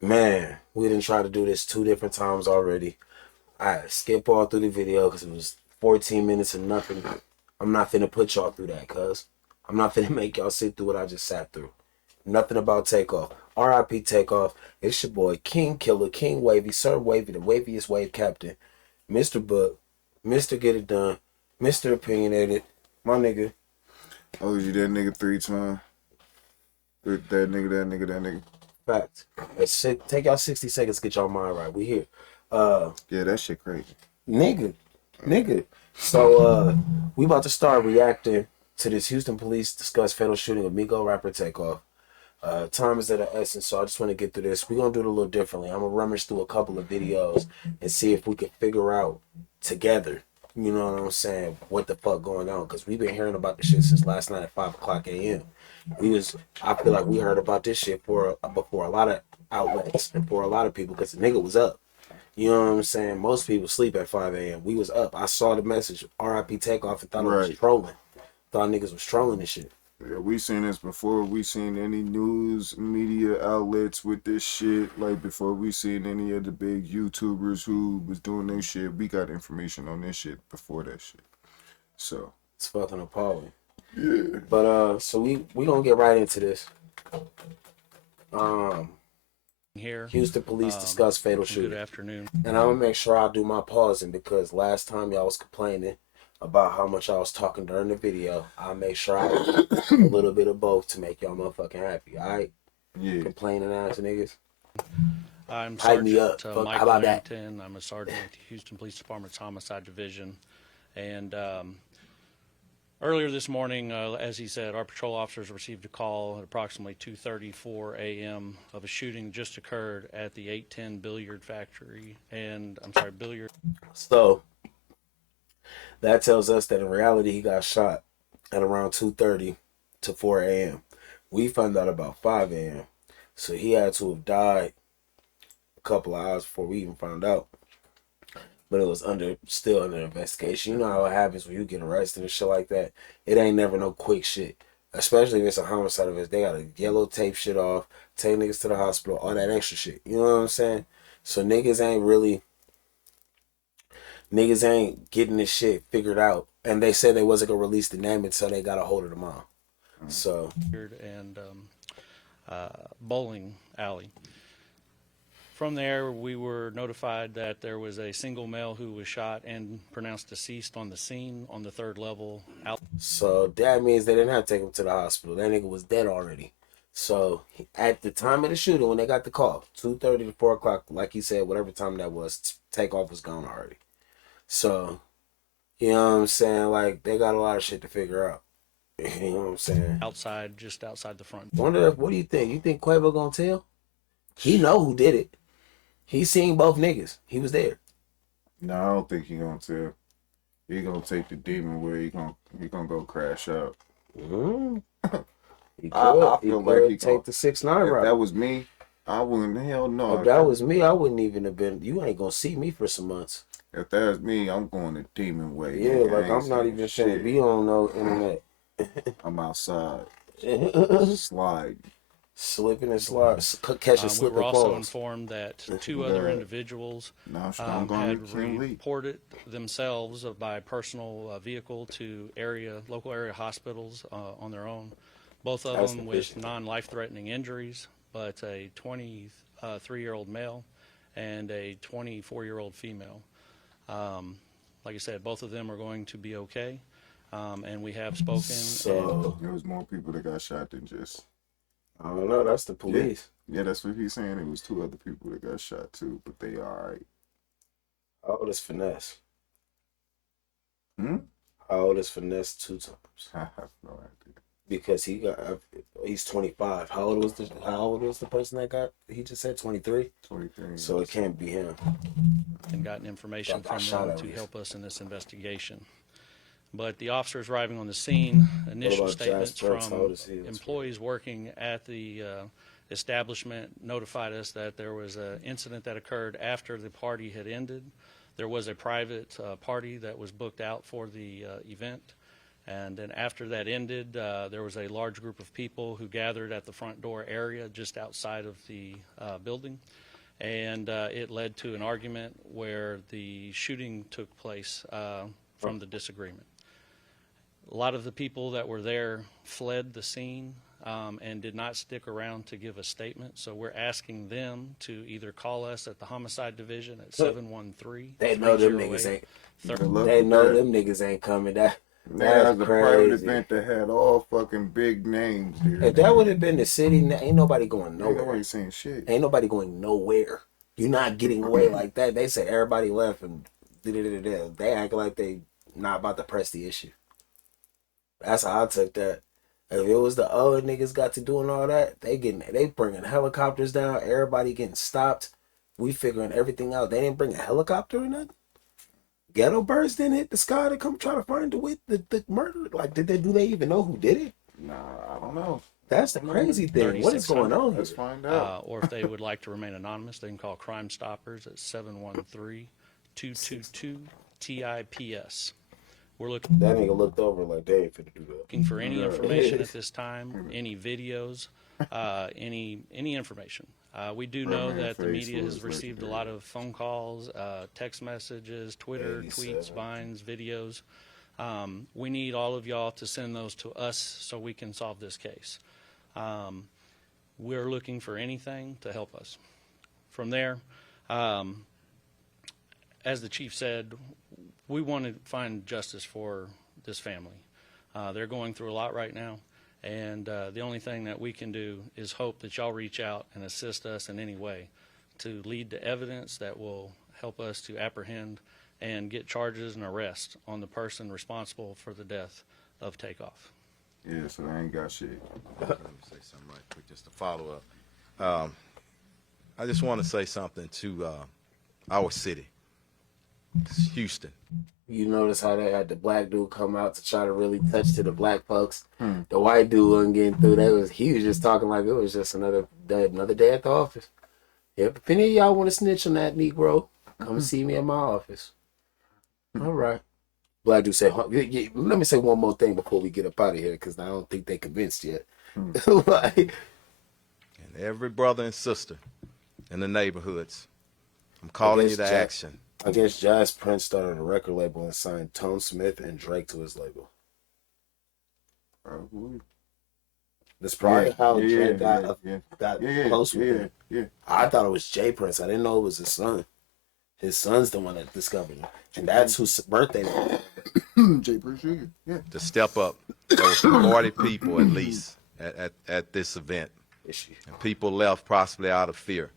Man, we didn't try to do this 2 different times already. I skip all through the video because it was 14 minutes and nothing. I'm not finna put y'all through that, cuz. I'm not finna make y'all sit through what I just sat through. Nothing about Takeoff. RIP Takeoff. It's your boy, King Killer, King Wavy, Sir Wavy, the waviest wave captain, Mr. Book, Mr. Get It Done, Mr. Opinionated, my nigga. Oh, you that nigga 3 times. That nigga, that nigga, that nigga. Fact. Take y'all 60 seconds to get y'all mind right. We here. Yeah, that shit crazy. Nigga. So we about to start reacting to this Houston police discuss fatal shooting of Migo rapper Takeoff. Time is at an essence, so I just want to get through this. We're gonna do it a little differently. I'm gonna rummage through a couple of videos and see if we can figure out together, you know what I'm saying, what the fuck going on. Cause we've been hearing about this shit since last night at 5 o'clock a.m. I feel like we heard about this shit before a lot of outlets and for a lot of people, because the nigga was up. You know what I'm saying? Most people sleep at 5 a.m. We was up. I saw the message, RIP Takeoff, and thought it was trolling. Thought niggas was trolling and shit. Yeah, we seen this before. We seen any news media outlets with this shit. Like before we seen any of the big YouTubers who was doing this shit. We got information on this shit before that shit. So it's fucking appalling. Yeah. But so we gonna get right into this. Here, Houston police discuss fatal shooting. Good afternoon. And I'm gonna make sure I do my pausing, because last time y'all was complaining about how much I was talking during the video. I'll make sure I do a little bit of both to make y'all motherfucking happy. All right? Yeah. Complaining ass niggas. I'm Hype me Sergeant up. Michael How about that? Arrington. I'm a sergeant at the Houston Police Department's Homicide Division. And earlier this morning, as he said, our patrol officers received a call at approximately 2:34 a.m. of a shooting just occurred at the 810 Billiard Factory. Billiard. So that tells us that in reality he got shot at around 2:30 to 4 a.m. We found out about 5 a.m. So he had to have died a couple of hours before we even found out. But it was still under investigation. You know how it happens when you get arrested and shit like that. It ain't never no quick shit. Especially if it's a homicide event. They gotta yellow tape shit off, take niggas to the hospital, all that extra shit. You know what I'm saying? So niggas ain't getting this shit figured out. And they said they wasn't gonna release the name until they got a hold of the mom. So And bowling alley. From there, we were notified that there was a single male who was shot and pronounced deceased on the scene on the 3rd level. So that means they didn't have to take him to the hospital. That nigga was dead already. So at the time of the shooting, when they got the call, 2:30 to 4 o'clock, like he said, whatever time that was, Takeoff was gone already. So, you know what I'm saying? Like, they got a lot of shit to figure out. You know what I'm saying? Just outside the front. What do you think? You think Quavo gonna tell? He know who did it. He seen both niggas. He was there. No, I don't think he gonna tell. He gonna take the demon where he gonna go crash out. Mm-hmm. I feel like he take the 6ix9ine route. If that was me, I wouldn't. Hell no. If that was me, I wouldn't even have been. You ain't gonna see me for some months. If that's me, I'm going the demon way. Yeah, like I'm not even saying be on no internet. I'm outside. Slide. Slipping and slide, catching slip We were and also falls. informed that 2 other individuals had reported themselves by personal vehicle to local area hospitals on their own. Both of them with non-life-threatening injuries, but a 23-year-old male and a 24-year-old female. Like I said, both of them are going to be okay, and we have spoken. So there was more people that got shot than just. I don't know. That's the police. Yeah, that's what he's saying. It was 2 other people that got shot too, but they all right. How old is Finesse? Hmm. How old is Finesse 2 times? I have no idea. Because he's 25. How old was the person that got? He just said 23. 23. So it can't be him. And gotten information from them to help us in this investigation. But the officers arriving on the scene, initial statements from employees working at the establishment notified us that there was an incident that occurred after the party had ended. There was a private party that was booked out for the event, And then after that ended, there was a large group of people who gathered at the front door area just outside of the building. And it led to an argument where the shooting took place from the disagreement. A lot of the people that were there fled the scene and did not stick around to give a statement. So we're asking them to either call us at the homicide division at 713. They know them niggas ain't. They know them niggas ain't coming. That's a crazy. private event that had all fucking big names there. If that would have been the city, ain't nobody going nowhere. Nobody saying shit. Ain't nobody going nowhere. You're not getting away like that. They said everybody left and they act like they not about to press the issue. That's how I took that. If it was the other niggas got to doing all that, they bringing helicopters down. Everybody getting stopped. We figuring everything out. They didn't bring a helicopter or nothing. Ghetto birds didn't hit the sky to come try to find the murder. Like, do they even know who did it? Nah, I don't know. That's the crazy thing. What is going on here? Let's find out. Or if they would like to remain anonymous, they can call Crime Stoppers at 713-222-TIPS. We're looking. That nigga looked over like they ain't finna do that. Looking for any information at this time, any videos, any information. We do know that the media has received a lot of phone calls, text messages, Twitter, tweets, vines, videos. We need all of y'all to send those to us so we can solve this case. We're looking for anything to help us. From there, as the chief said, we want to find justice for this family. They're going through a lot right now, and the only thing that we can do is hope that y'all reach out and assist us in any way to lead to evidence that will help us to apprehend and get charges and arrest on the person responsible for the death of Takeoff. Yeah, so I ain't got shit. Let me say something right quick, just to follow up. I just want to say something to our city, Houston. You notice how they had the black dude come out to try to really touch to the black folks. The white dude wasn't getting through. He was just talking like it was just another day at the office. Yep, if any of y'all want to snitch on that Negro, come see me in my office. All right. Black dude said, let me say one more thing before we get up out of here, because I don't think they convinced yet. Like, And every brother and sister in the neighborhoods, I'm calling you to action. I guess Jazz Prince started a record label and signed Tone Smith and Drake to his label. That's probably how Drake got close with him. Yeah. I thought it was Jay Prince. I didn't know it was his son. His son's the one that discovered him. And that's whose birthday it is. Jay Prince Jr. Yeah. To step up, there were 40 people at least at this event. And people left possibly out of fear.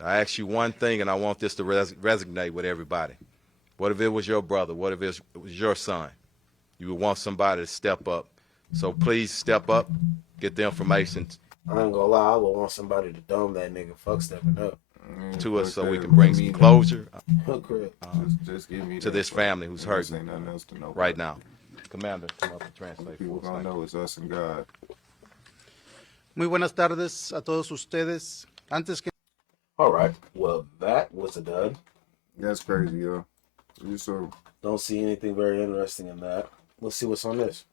I ask you one thing, and I want this to resonate with everybody. What if it was your brother? What if it was your son? You would want somebody to step up. So please step up, get the information I ain't gonna lie, I would want somebody to dome that nigga. Fuck stepping up. to us so we can bring some closure Just give me to this family who's hurt Ain't nothing else to know. right now. Commander, come up and translate People for us. gonna know it's us and God. Muy buenas tardes a todos ustedes. Antes que Alright, well, that was a dud. That's crazy, yo. You so Don't see anything very interesting in that. Let's see what's on this.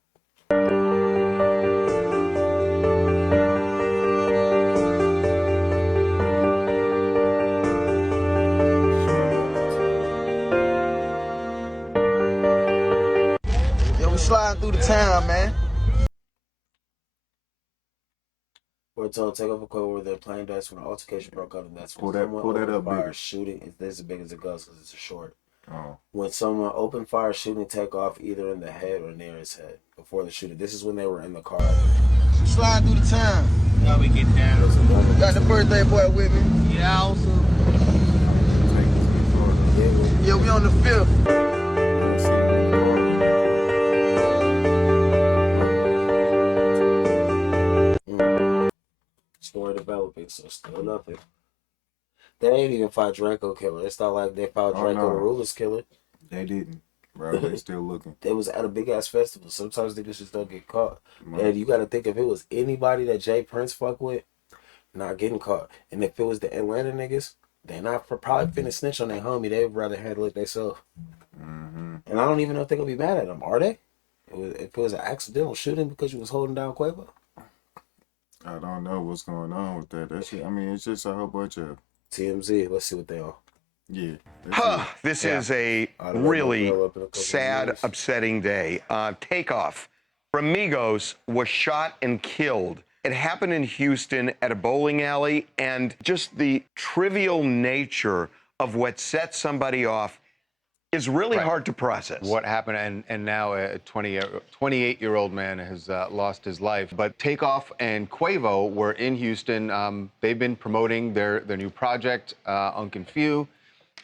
Yo, we sliding through the town, man. We're told Takeoff equipment where they're playing dice when an altercation broke out, and that's when Pull that someone up fire bigger. shooting. It's this as big as it goes because it's a short. oh. When someone opened fire shooting Takeoff either in the head or near his head before the shooting. This is when they were in the car. We sliding through the town. Now we get down. Got the birthday boy with me. Yeah, also. Yeah, we on the 5th. Story developing, so still nothing. They ain't even fought Draco Killer. It's not like they fought Oh, Draco no. the Rulers Killer. They didn't. Bro, they still looking. They was at a big ass festival. Sometimes niggas just don't get caught. Man. And you gotta think if it was anybody that Jay Prince fuck with, not getting caught. And if it was the Atlanta niggas, they not probably finna snitch on their homie. They'd rather handle it themselves. Mm-hmm. And I don't even know if they're gonna be mad at them. Are they? If it was an accidental shooting because you was holding down Quavo? I don't know what's going on with that. That shit, I mean, it's just a whole bunch of TMZ. Let's see what they are. yeah. This is a really sad, upsetting day. Takeoff from Migos was shot and killed. It happened in Houston at a bowling alley, and just the trivial nature of what set somebody off is really hard to process. What happened, and now a 28-year-old man has lost his life. But Takeoff and Quavo were in Houston. They've been promoting their new project, Unc & Few,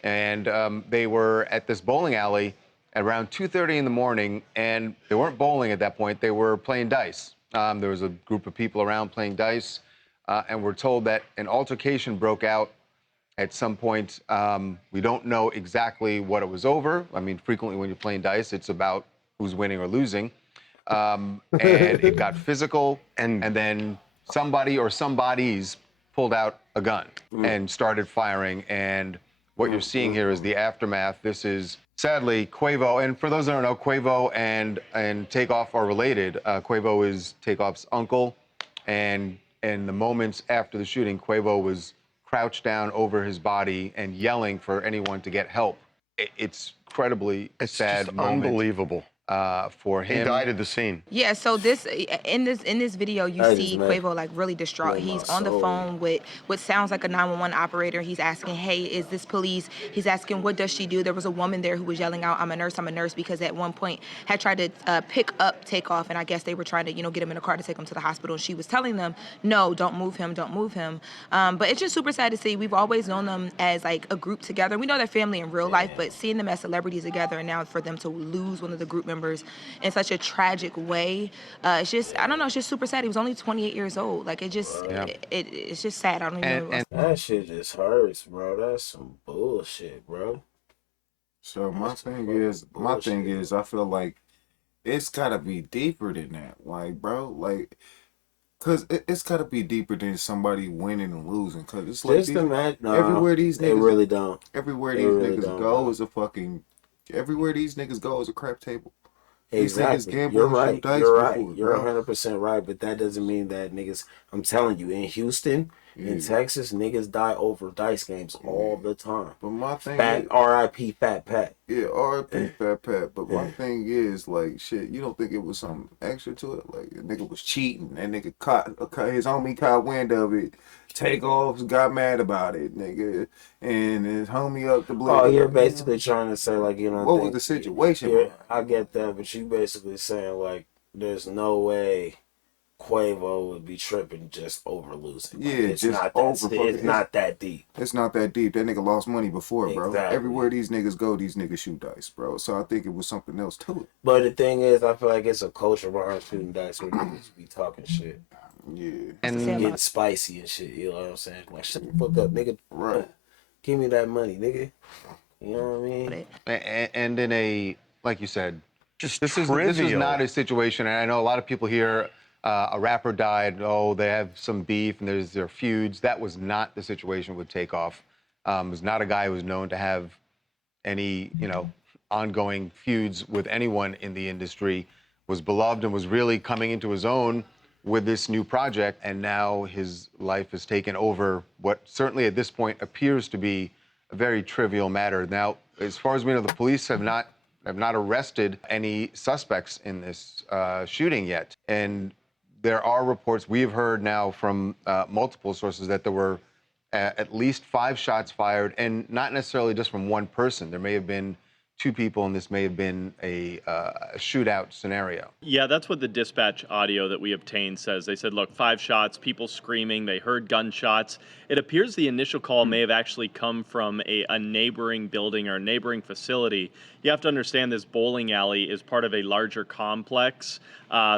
and they were at this bowling alley at around 2:30 in the morning, and they weren't bowling at that point. They were playing dice. There was a group of people around playing dice, and we're told that an altercation broke out at some point. We don't know exactly what it was over. I mean, frequently when you're playing dice, it's about who's winning or losing. And it got physical, and then somebody or somebodies pulled out a gun and started firing. And what you're seeing here is the aftermath. This is, sadly, Quavo. And for those that don't know, Quavo and Takeoff are related. Quavo is Takeoff's uncle. And in the moments after the shooting, Quavo was crouched down over his body and yelling for anyone to get help. It's incredibly sad moment. Unbelievable. For him. He died at the scene. Yeah, so in this video, you see Quavo like really distraught. He's on the phone with what sounds like a 911 operator. He's asking, hey, is this police? He's asking, what does she do? There was a woman there who was yelling out, I'm a nurse, because at one point had tried to pick up Takeoff, and I guess they were trying to, get him in a car to take him to the hospital. And she was telling them, no, don't move him. But it's just super sad to see. We've always known them as like a group together. We know their family in real life, but seeing them as celebrities together, and now for them to lose one of the group members in such a tragic way, it's just, I don't know, it's just super sad. He was only 28 years old. Like, it just, it's just sad. I don't even know. That shit just hurts, bro. That's some bullshit, bro. So my thing is, I feel like it's gotta be deeper than that. Like, bro, like, cause it's gotta be deeper than somebody winning and losing. Cause it's like everywhere these niggas really don't. Everywhere these niggas go is a fucking. Everywhere these niggas go is a crap table. Exactly. You're right. You're right. You're 100% right. But that doesn't mean that niggas. I'm telling you, in Houston, in Texas, niggas die over dice games all the time. But my thing is, R.I.P. Fat Pat. Yeah, R.I.P. Fat Pat. But my thing is, like, shit, you don't think it was something extra to it? Like, a nigga was cheating. That nigga caught his homie caught wind of it. Takeoff got mad about it, nigga, and his homie up the blood. Oh, you're basically trying to say, like, what was the situation? Yeah, I get that, but you basically saying, like, there's no way Quavo would be tripping just over losing. Like, it's not that deep. It's not that deep. That nigga lost money before, bro. Exactly. Everywhere these niggas go, these niggas shoot dice, bro. So I think it was something else to it. But the thing is, I feel like it's a culture behind shooting dice where niggas be talking shit. Yeah. And getting spicy and shit, you know what I'm saying? Like, shut the fuck up, nigga. Right. Give me that money, nigga. You know what I mean? And in a, like you said, just this is not a situation, and I know a lot of people here, a rapper died, they have some beef and there are feuds. That was not the situation with Takeoff. Was not a guy who was known to have any, ongoing feuds with anyone in the industry, was beloved and was really coming into his own with this new project, and now his life has taken over what certainly at this point appears to be a very trivial matter. Now, as far as we know, the police have not arrested any suspects in this shooting yet. And there are reports we have heard now from multiple sources that there were at least 5 shots fired, and not necessarily just from one person. There may have been 2 people, and this may have been a shootout scenario. Yeah, that's what the dispatch audio that we obtained says. They said, look, 5 shots, people screaming, they heard gunshots. It appears the initial call may have actually come from a neighboring building or a neighboring facility. You have to understand this bowling alley is part of a larger complex.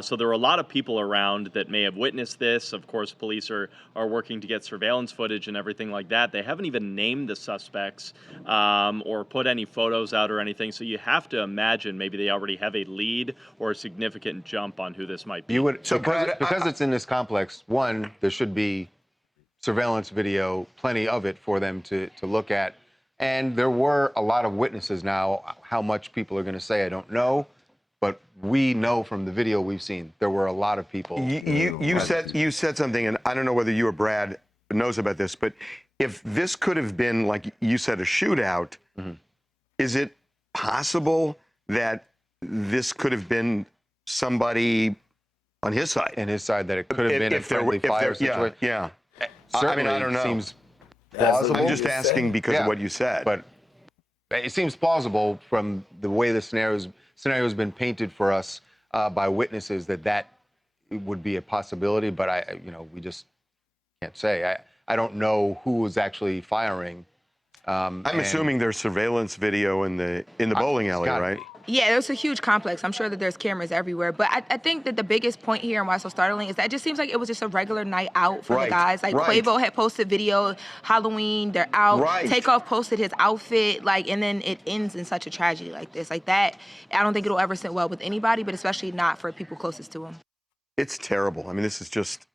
So there were a lot of people around that may have witnessed this. Of course, police are working to get surveillance footage and everything like that. They haven't even named the suspects or put any photos out or anything. So you have to imagine maybe they already have a lead or a significant jump on who this might be. You would, so because it's in this complex, one, there should be surveillance video, plenty of it for them to look at. And there were a lot of witnesses. Now, how much people are going to say, I don't know. But we know from the video we've seen, there were a lot of people. You said something, and I don't know whether you or Brad knows about this, but if this could have been, like you said, a shootout, is it possible that this could have been somebody on his side? And his side, that it could have been a friendly fire situation. Yeah. Certainly, I don't know. Seems plausible. I'm just asking because of what you said. But it seems plausible from the way the scenario has been painted for us by witnesses that would be a possibility. But we just can't say. I don't know who was actually firing. I'm assuming there's surveillance video in the bowling alley, right? Yeah, there's a huge complex. I'm sure that there's cameras everywhere. But I think that the biggest point here and why it's so startling is that it just seems like it was just a regular night out for the guys. Like Quavo had posted video, Halloween, they're out. Takeoff posted his outfit, and then it ends in such a tragedy like this. Like that, I don't think it'll ever sit well with anybody, but especially not for people closest to him. It's terrible. I mean, this is just,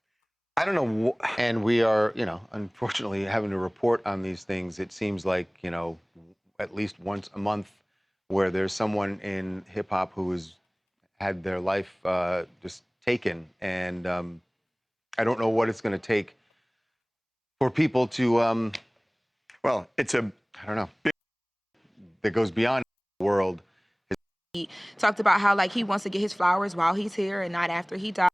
I don't know. And we are, unfortunately having to report on these things. It seems like, at least once a month, where there's someone in hip hop who has had their life just taken. And I don't know what it's going to take for people to, well, it's a, I don't know, that goes beyond the world. He talked about how he wants to get his flowers while he's here and not after he died.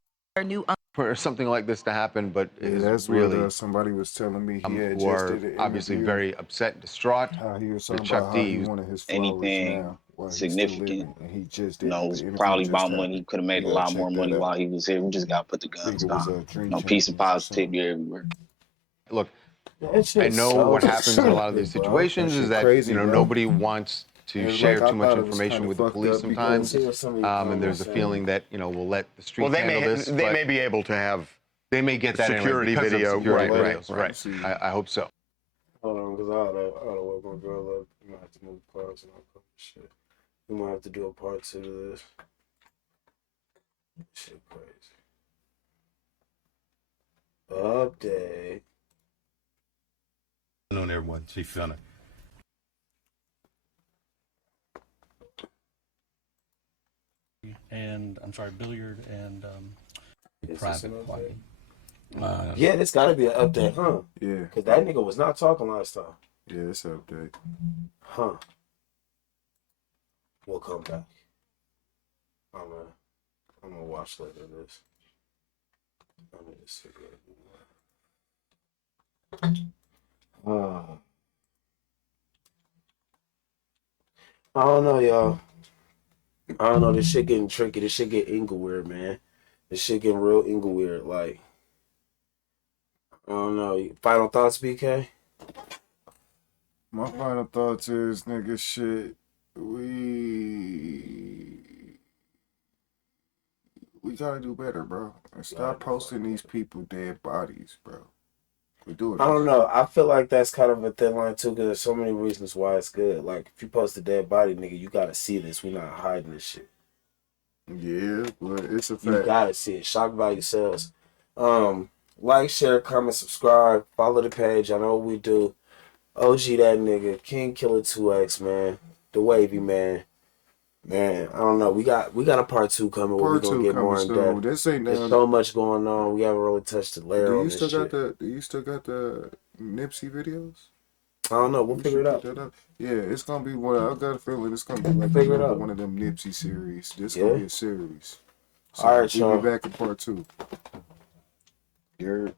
For something like this to happen, but that's really what somebody was telling me. He had who just are did an obviously interview. very upset and distraught. How he was with talking Chuck about D. how he wanted his flowers Anything now while he's significant, still living, and he just did it the was interview probably just about happened. money. He could have made a Yeah, lot check more that money out. while he was here. We just got to put the guns it was down. Dream Peace Champions and or positivity everywhere. Look, I know what happens in a lot of these situations is that crazy, bro. nobody wants to And share I too much thought it was information kinda with the fucked police up sometimes, because and there's a feeling that we'll let the streets well, they handle may this. they may be able to have. They may get that security anyway video, security right, videos, right. I hope so. Hold on, because I ought to wake my girl up. We might have to move parts and all that shit. We might have to do a part 2 to this. Shit crazy. Update. On everyone, she finna. And I'm sorry, billiard and Private party. Yeah, this gotta be an update, huh? Yeah. Because that nigga was not talking last time. Yeah, it's an update. Huh. We'll come back. I'm gonna watch later this. I need a cigarette. I don't know, y'all. I don't know. This shit getting tricky. This shit get Ingleweird, man. This shit getting real Ingleweird. Like, I don't know. Final thoughts, BK? My final thoughts is, nigga, shit. We gotta do better, bro. And stop posting these people dead bodies, bro. We do it. I don't know. I feel like that's kind of a thin line too, because there's so many reasons why it's good. Like, if you post a dead body, nigga, you gotta see this. We not hiding this shit. Yeah, but it's a fact. You gotta see it. Shock value sells. Like, share, comment, subscribe, follow the page. I know what we do. OG that nigga, King Killer 2X, man, the Wavy man. Man, I don't know. We got a part 2 coming where we're gonna get more in depth. This ain't There's so much going on. We haven't really touched the layer on this shit. Do you still got the Nipsey videos? I don't know. We'll figure it out. Yeah, it's gonna be one. I got a feeling it's gonna be like Figure it out. one of them Nipsey series. This gonna be a series. So all right, we'll y'all. be back in part 2. You're